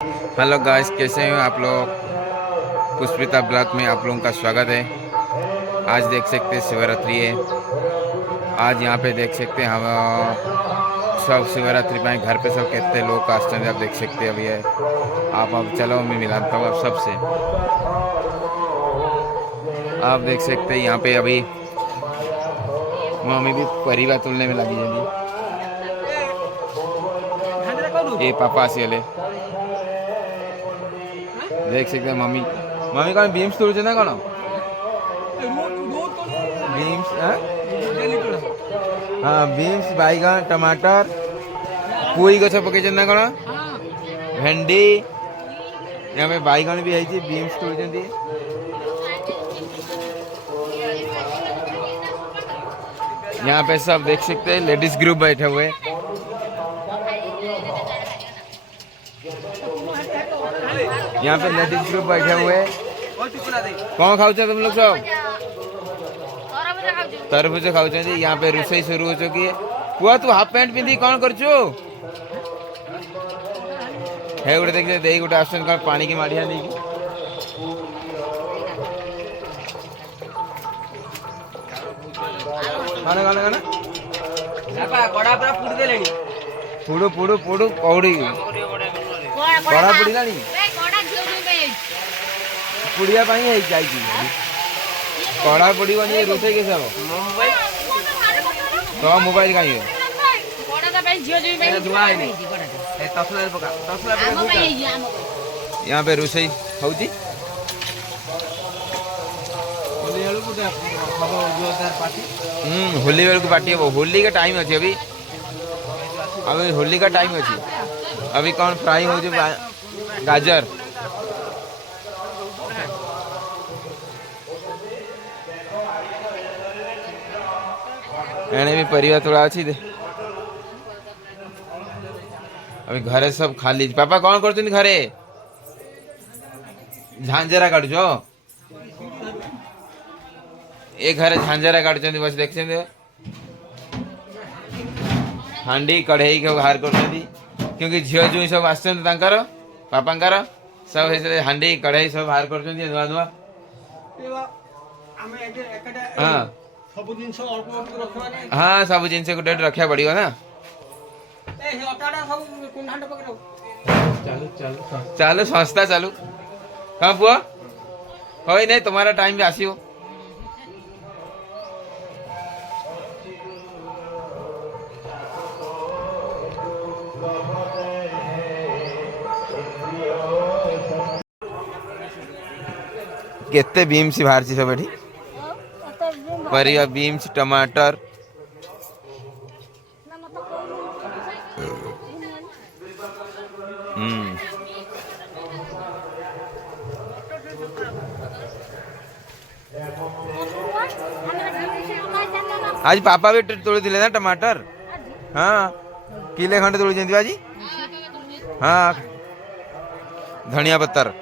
Hello guys, कैसे हैं आप लोग। पुष्पिता ब्लॉग में आप लोगों का स्वागत है। आज देख सकते हैं शिवरात्रि है। आज यहाँ पे देख सकते हैं हम सब शिवरात्रि पे घर पे सब कितने लोग आश्चर्य आप देख सकते हैं। अभी है आप अब चलो मैं मिलाता हूँ आप सबसे। आप देख सकते हैं यहाँ पे अभी मम्मी भी परिवार तुलने में लगी जाएगी। ये पापा से ले देख सकते हैं मम्मी मम्मी कौन बीम्स तोड़े ना कौन बीम्स। हाँ बीम्स बैगन टमाटर पुई गछ पकई ना कौन भेंडी यहाँ पे बैगन भी है बीम्स तोड़। यहाँ पे सब देख सकते हैं लेडीज ग्रुप बैठे हुए। यहाँ पे लेडीज ग्रुप बैठे हुए। कौन खाऊ तुम लोग सब तरबूज खाऊ। यहाँ पे रोषई शुरू हो चुकी है। पुआ तू हाफ पैंट पिंधि कौन कर गोटे देखिए दे गोटे आसन कौन पानी की माड़िया नहीं खाना खाना खाना कड़ा पूरा पुड़ी देले पुड़ू पुड़ू पुड़ू कौड़ी कड़ा पुड़ीलानी पुड़िया पाई है जाई कड़ा पुड़ी बनी रोषई कैसे हम तो मोबाइल कहीं है यहाँ पे रोषई होती होली बेल को पार्टी है। होली का टाइम अच्छी अभी अभी होली का टाइम अच्छी। अभी कौन फ्राई हो गाजर एने भी परिवार थोड़ा अच्छी दे। अभी घरे सब खाली। पापा कौन कर घरे झांझरा काटुछ ए घरे झांझरा काटुच बस देख हांडी कढ़ई के बाहर कर क्योंकि झील जो सब आसर पापांकर सब हांडी कढ़ई सब बाहर कर नुआ नुआ। हाँ हाँ सब जिन गोटे रखा पड़ो ना। चालू संस्था चालू। हाँ पुआ हो नहीं तुम्हारा टाइम भी आसियो। केते बीम्स बाहर सब एठी परिया बीम्स टमाटर आज पापा भी तोड़ी दिले ना टमाटर। हाँ किले खंडे तोड़ी आज। हाँ धनिया पत्तर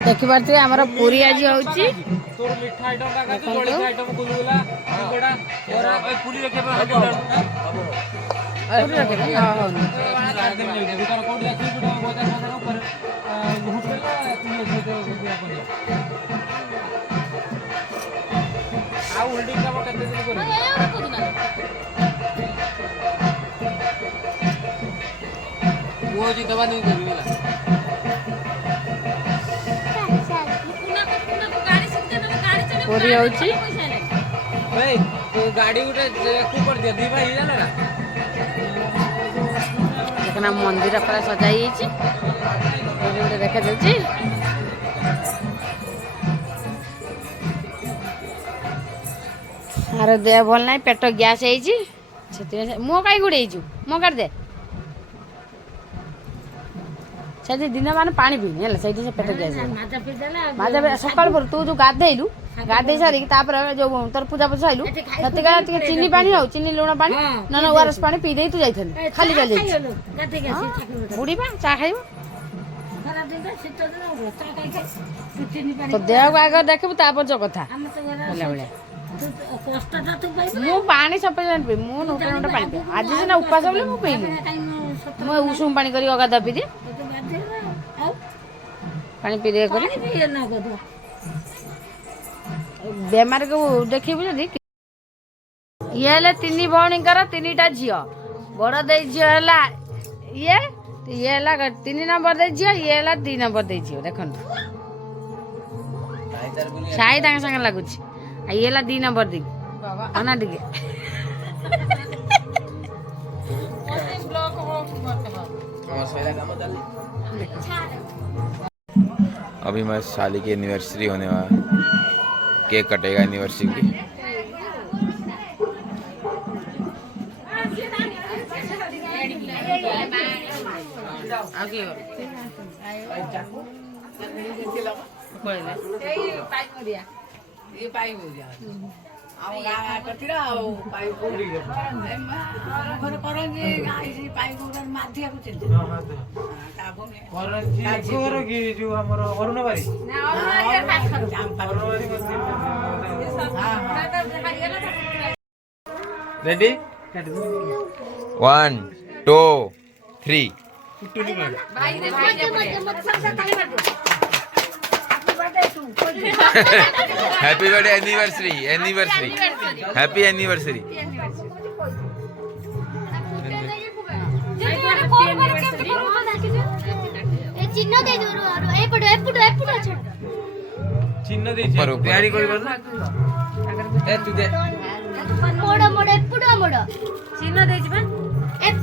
देखी पारे आम पूरी आज होची पूरी होची गाड़ी गोटे कर दिया दी भाई जाना ना देखना मंदिर पूरा सजाई देखा जाऊँगी। आर देह भल ना पेट गैस मुँह कहीं गुड़े मुँह कर दे ସେଠି ଦିନ ମାନେ ପାଣି ପିଇନି ହେଲା ସେଇଠି ସେ ପେଟ ଗ୍ୟାସ୍ ମାଜା ସକାଳୁ ପରେ ତୁ ଯୋଉ ଗାଧେଇଲୁ ଗାଧେଇ ସାରିକି ତାପରେ ଯୋଉ ତୋର ପୂଜା ପୂଜା ସାଇଲୁ ସେତିକି ଟିକେ ଚିନି ପାଣି ହଉ ଚିନି ଲୁଣ ପାଣି ନହେଲେ ଓଆରଏସ୍ ପାଣି ପିଇ ଦେଇ ତୁ ଯାଇଥାନ୍ତୁ ଖାଲି ଚାଲି ବୁଡ଼ିବା ଚା ଖାଇବ ତୋ ଦେହକୁ ଆଗ ଦେଖିବୁ ତାପରେ ଯୋଉ କଥା ହେଲା ଭଳିଆ ମୁଁ ପାଣି ସଫିସିଏଣ୍ଟ ପିଇ ମୁଁ ନୋଟେ ନୋଟେ ପାଣି ପିଏ ଆଜି ସିନା ଉପାସ ବୋଲି ମୁଁ ପିଇଲି ମୁଁ ଉଷୁମ ପାଣି କରି ଅଗାଧୁଆ ପିଇଦିଏ ପାଣି ପିଇ କରି ବେମାରକୁ ଦେଖିବୁ ଯଦି ଇଏ ହେଲେ ତିନି ଭଉଣୀଙ୍କର ତିନିଟା ଝିଅ ବଡ଼ ଦେଇ ଝିଅ ହେଲା ଇଏ ଇଏ ହେଲା 3 ନମ୍ବର ଦେଇ ଝିଅ ଇଏ ହେଲା 2 ନମ୍ବର ଦେଇ ଝିଅ ଦେଖନ୍ତୁ ଛାଇ ତାଙ୍କ ସାଙ୍ଗେ ଲାଗୁଛି ଆଉ ଇଏ ହେଲା 2 ନମ୍ବର ଦେଇ ଅନା ଟିକେ अभी मैं साली की एनिवर्सरी होने वाला केक कटेगा एनिवर्सरी की ready 1 2 3 happy birthday anniversary anniversary happy anniversary चिन्ह दे दो एपटो एपटो एपटो अच्छा चिन्ह दे ऊपर, ऊपर। तैयारी करी बस ए तू दे मोड़ मोड़ एपटो मोड़ ଚିହ୍ନ ଦେଇଛି ବା एपटो